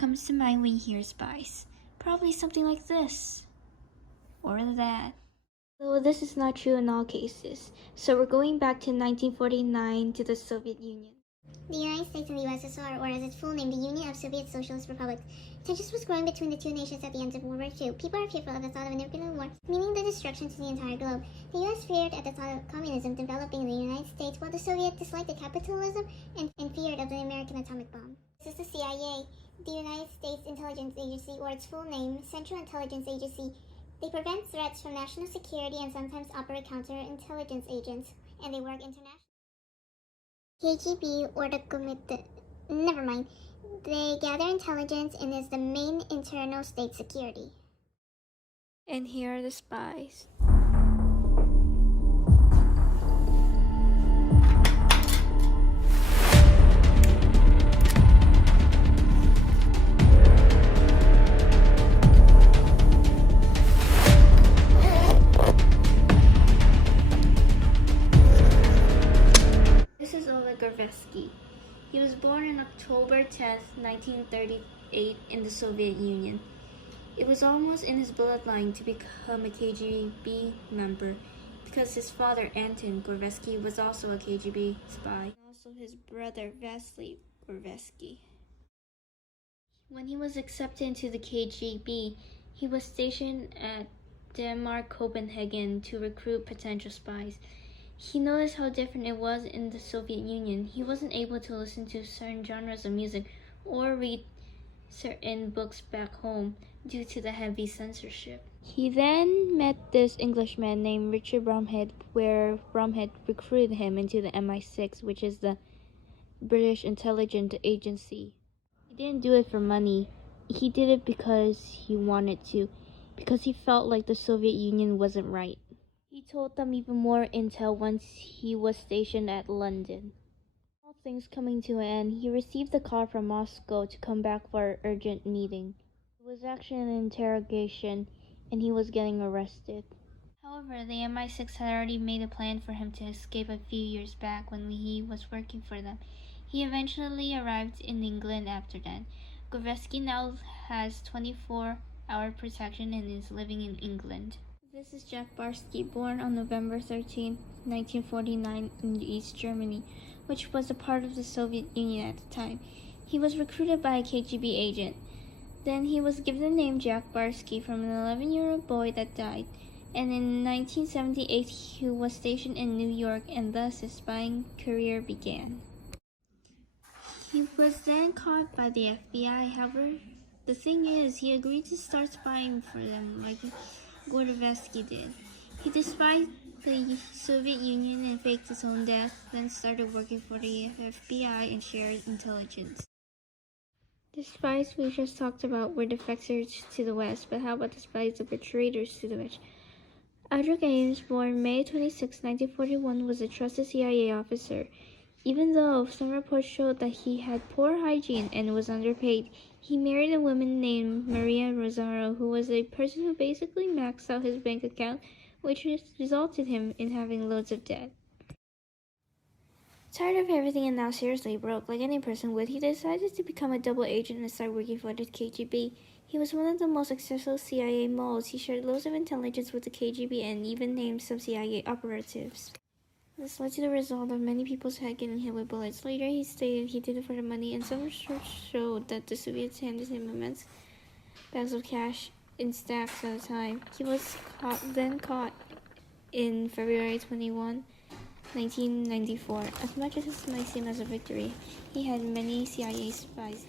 comes to mind when you hear spies? Probably something like this. Or that. Though this is not true in all cases. So we're going back to 1949 to the Soviet Union. The United States and the USSR, or as its full name, the Union of Soviet Socialist Republics. Tensions was growing between the two nations at the end of World War II. People are fearful of the thought of a nuclear war, meaning the destruction to the entire globe. The US feared at the thought of communism developing in the United States, while the Soviets disliked the capitalism and feared of the American atomic bomb. This is the CIA, the United States Intelligence Agency, or its full name, Central Intelligence Agency. They prevent threats from national security and sometimes operate counterintelligence agents, and they work internationally. KGB, or the Committee, never mind. They gather intelligence and is the main internal state security. And here are the spies. He was born on October 10, 1938 in the Soviet Union. It was almost in his bloodline to become a KGB member because his father, Anton Gorvesky, was also a KGB spy, and also his brother, Vasily Gorvesky. When he was accepted into the KGB, he was stationed at Denmark, Copenhagen to recruit potential spies. He noticed how different it was in the Soviet Union. He wasn't able to listen to certain genres of music or read certain books back home due to the heavy censorship. He then met this Englishman named Richard Bromhead, where Bromhead recruited him into the MI6, which is the British intelligence agency. He didn't do it for money. He did it because he wanted to, because he felt like the Soviet Union wasn't right. He told them even more intel once he was stationed at London. All things coming to an end, he received a call from Moscow to come back for an urgent meeting. It was actually an interrogation, and he was getting arrested. However, the MI6 had already made a plan for him to escape a few years back when he was working for them. He eventually arrived in England after that. Gorvesky now has 24-hour protection and is living in England. This is Jack Barsky, born on November 13, 1949 in East Germany, which was a part of the Soviet Union at the time. He was recruited by a KGB agent. Then he was given the name Jack Barsky from an 11-year-old boy that died. And in 1978, he was stationed in New York, and thus his spying career began. He was then caught by the FBI. However, the thing is, he agreed to start spying for them like Gorvesky did. He despied the Soviet Union and faked his own death, then started working for the FBI and shared intelligence. The spies we just talked about were defectors to the West, but how about the spies that were traitors to the West? Aldrich Ames, born May 26, 1941, was a trusted CIA officer. Even though some reports showed that he had poor hygiene and was underpaid, he married a woman named Maria Rosaro, who was a person who basically maxed out his bank account, which resulted him in having loads of debt. Tired of everything and now seriously broke, like any person would, he decided to become a double agent and start working for the KGB. He was one of the most successful CIA moles. He shared loads of intelligence with the KGB and even named some CIA operatives. This led to the result of many people's head getting hit with bullets. Later, he stated he did it for the money, and some research showed that the Soviets handed him immense bags of cash in stacks at a time. He was then caught in February 21, 1994. As much as this might seem as a victory, he had many CIA spies